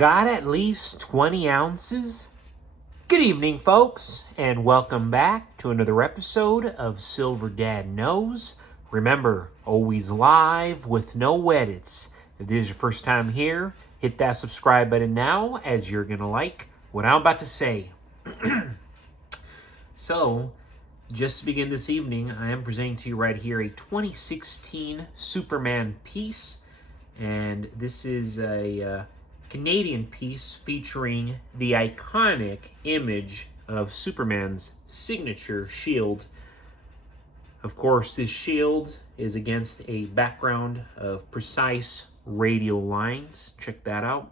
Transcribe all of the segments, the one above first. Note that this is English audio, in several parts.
Got at least 20 ounces? Good evening, folks, and welcome back to another episode of Silver Dad Knows. Remember, always live with no edits. If this is your first time here, hit that subscribe button now, as you're going to like what I'm about to say. So, just to begin this evening, I am presenting to you right here a 2016 Superman piece. And this is a Canadian piece featuring the iconic image of Superman's signature shield. Of course, this shield is against a background of precise radial lines. Check that out.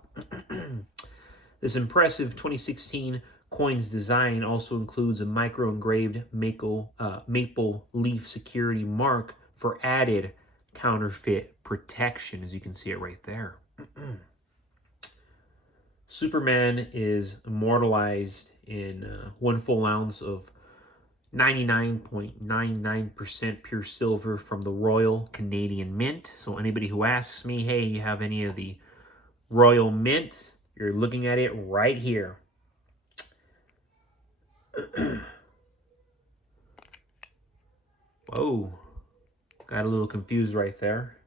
This impressive 2016 coin's design also includes a micro-engraved maple leaf security mark for added counterfeit protection, as you can see it right there. Superman is immortalized in 1 full ounce of 99.99% pure silver from the Royal Canadian Mint. So anybody who asks me, hey, you have any of the Royal Mint? You're looking at it right here. Whoa, got a little confused right there.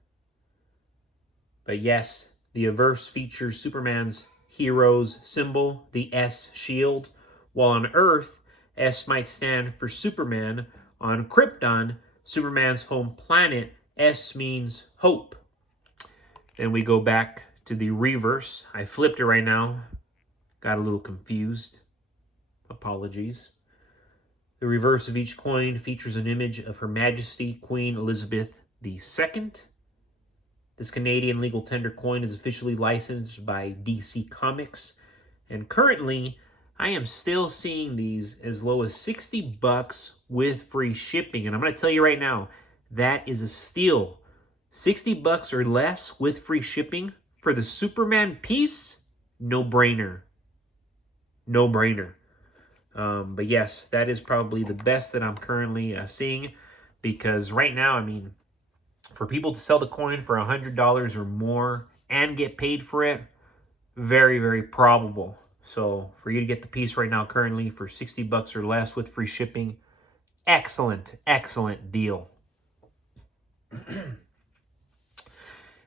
But yes, the Averse features Superman's hero's symbol, the S shield, while on Earth, S might stand for Superman. On Krypton, Superman's home planet, S means hope. Then we go back to the reverse. I flipped it right now. Got a little confused. Apologies. The reverse of each coin features an image of Her Majesty Queen Elizabeth II. This Canadian legal tender coin is officially licensed by DC Comics, and currently I am still seeing these as low as $60 with free shipping. And I'm going to tell you right now, that is a steal. $60 or less with free shipping for the Superman piece? No brainer. No brainer. But yes, that is probably the best that I'm currently seeing, because right now, I mean, for people to sell the coin for $100 or more and get paid for it, very, very probable. So for you to get the piece right now currently for $60 or less with free shipping, excellent, excellent deal.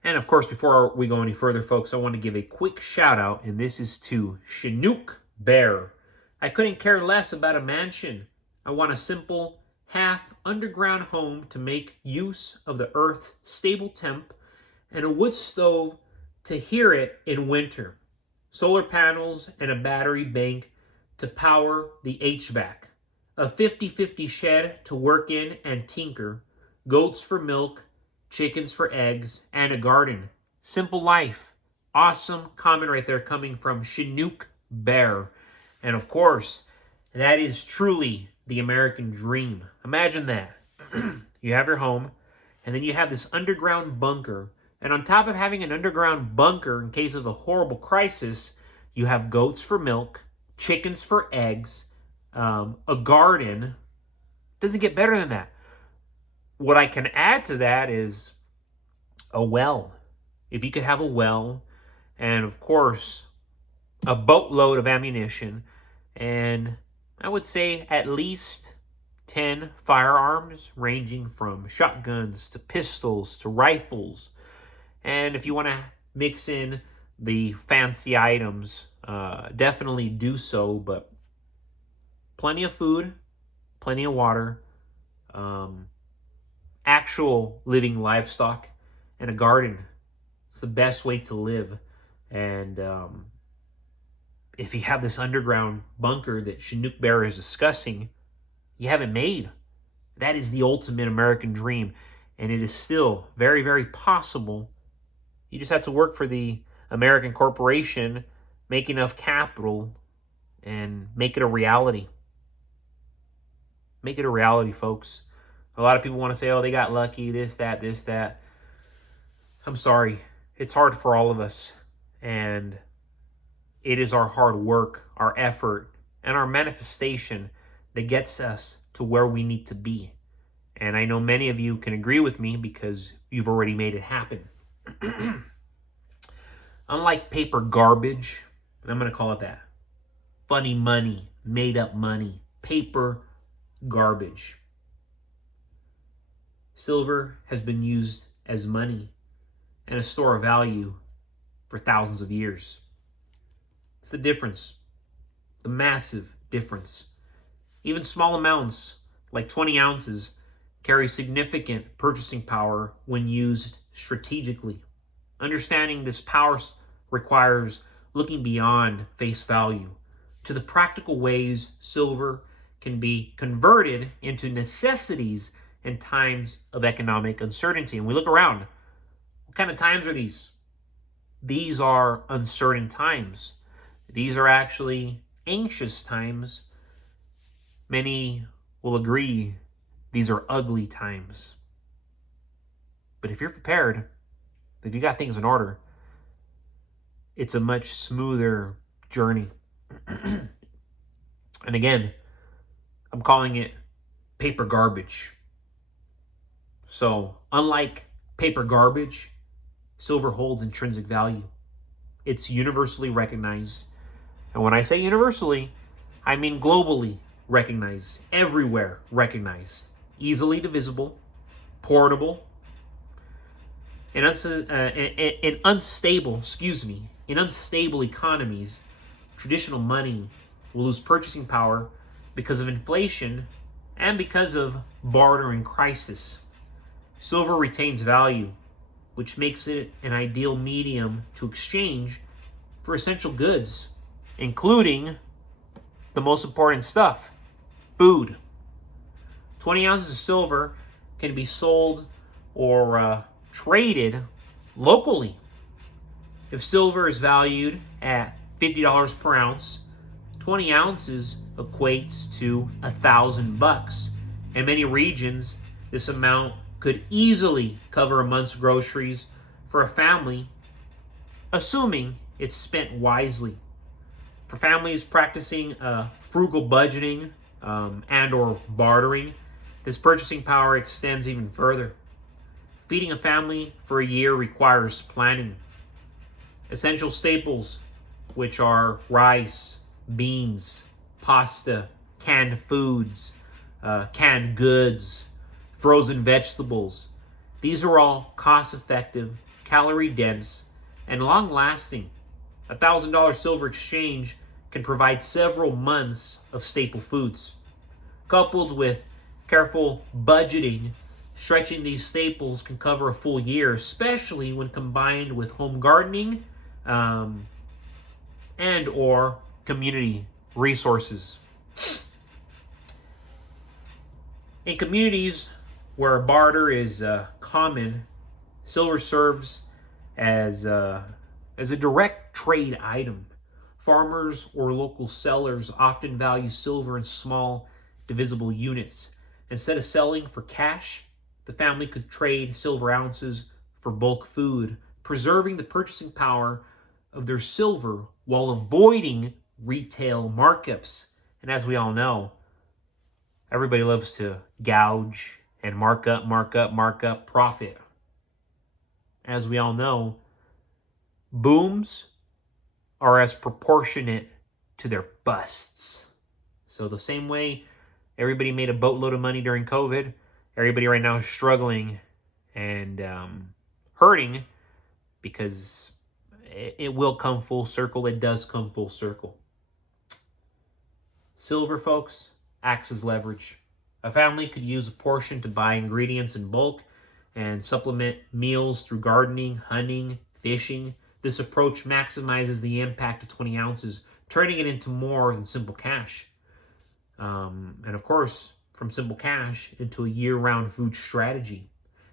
And of course, before we go any further, folks, I want to give a quick shout out, and this is to Chinook Bear. I couldn't care less about a mansion. I want a simple half underground home to make use of the Earth's stable temp, and a wood stove to hear it in winter. Solar panels and a battery bank to power the HVAC. A 50-50 shed to work in and tinker. Goats for milk, chickens for eggs, and a garden. Simple life. Awesome comment right there coming from Chinook Bear. And of course, that is truly the American dream. Imagine that. You have your home, and then you have this underground bunker. And on top of having an underground bunker in case of a horrible crisis, you have goats for milk, chickens for eggs, a garden. Doesn't get better than that. What I can add to that is a well. If you could have a well, and of course, a boatload of ammunition, and I would say at least 10 firearms, ranging from shotguns to pistols to rifles. And if you want to mix in the fancy items, definitely do so. But plenty of food, plenty of water, actual living livestock, and a garden. It's the best way to live. And if you have this underground bunker that Chinook Bear is discussing, you have it made. That is the ultimate American dream. And it is still very, very possible. You just have to work for the American corporation, make enough capital, and make it a reality. Make it a reality, folks. A lot of people want to say, oh, they got lucky, this, that, this, that. I'm sorry. It's hard for all of us. And it is our hard work, our effort, and our manifestation that gets us to where we need to be. And I know many of you can agree with me because you've already made it happen. Unlike paper garbage, and I'm going to call it that, funny money, made up money, paper garbage. Silver has been used as money and a store of value for thousands of years. It's the difference, the massive difference. Even small amounts, like 20 ounces, carry significant purchasing power when used strategically. Understanding this power requires looking beyond face value to the practical ways silver can be converted into necessities in times of economic uncertainty. And we look around. What kind of times are these? These are uncertain times. These are actually anxious times. Many will agree these are ugly times. But if you're prepared, if you got things in order, it's a much smoother journey. And again, I'm calling it paper garbage. So, unlike paper garbage, silver holds intrinsic value. It's universally recognized. And when I say universally, I mean globally recognized, everywhere recognized, easily divisible, portable. In unstable economies, traditional money will lose purchasing power because of inflation and because of bartering crisis. Silver retains value, which makes it an ideal medium to exchange for essential goods, including the most important stuff, food. 20 ounces of silver can be sold or traded locally. If silver is valued at $50 per ounce, 20 ounces equates to $1,000. In many regions, this amount could easily cover a month's groceries for a family, assuming it's spent wisely. For families practicing frugal budgeting and or bartering, this purchasing power extends even further. Feeding a family for a year requires planning. Essential staples, which are rice, beans, pasta, canned foods, canned goods, frozen vegetables. These are all cost-effective, calorie-dense, and long-lasting. $1,000 silver exchange can provide several months of staple foods. Coupled with careful budgeting, stretching these staples can cover a full year, especially when combined with home gardening and or community resources. In communities where barter is common, silver serves as a direct trade item. Farmers or local sellers often value silver in small, divisible units. Instead of selling for cash, the family could trade silver ounces for bulk food, preserving the purchasing power of their silver while avoiding retail markups. And as we all know, everybody loves to gouge and mark up profit. As we all know, booms are as proportionate to their busts. So the same way everybody made a boatload of money during COVID, everybody right now is struggling and hurting because it will come full circle. It does come full circle. Silver, folks, acts as leverage. A family could use a portion to buy ingredients in bulk and supplement meals through gardening, hunting, fishing. This approach maximizes the impact of 20 ounces, turning it into more than simple cash. And of course, from simple cash into a year-round food strategy.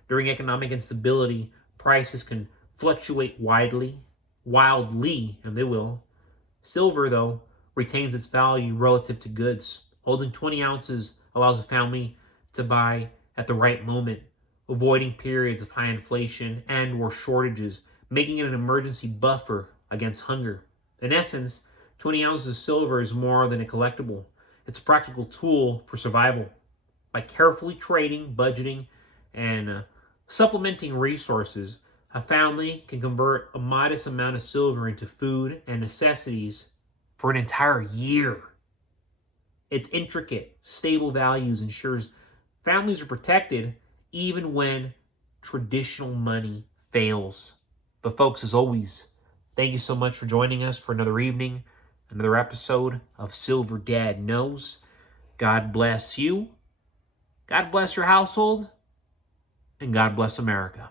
During economic instability, prices can fluctuate wildly, and they will. Silver, though, retains its value relative to goods. Holding 20 ounces allows a family to buy at the right moment, avoiding periods of high inflation and or shortages, making it an emergency buffer against hunger. In essence, 20 ounces of silver is more than a collectible. It's a practical tool for survival. By carefully trading, budgeting, and supplementing resources, A family can convert a modest amount of silver into food and necessities for an entire year. Its intricate, stable values ensures families are protected even when traditional money fails. But folks, as always, thank you so much for joining us for another evening, another episode of Silver Dad Knows. God bless you, God bless your household, and God bless America.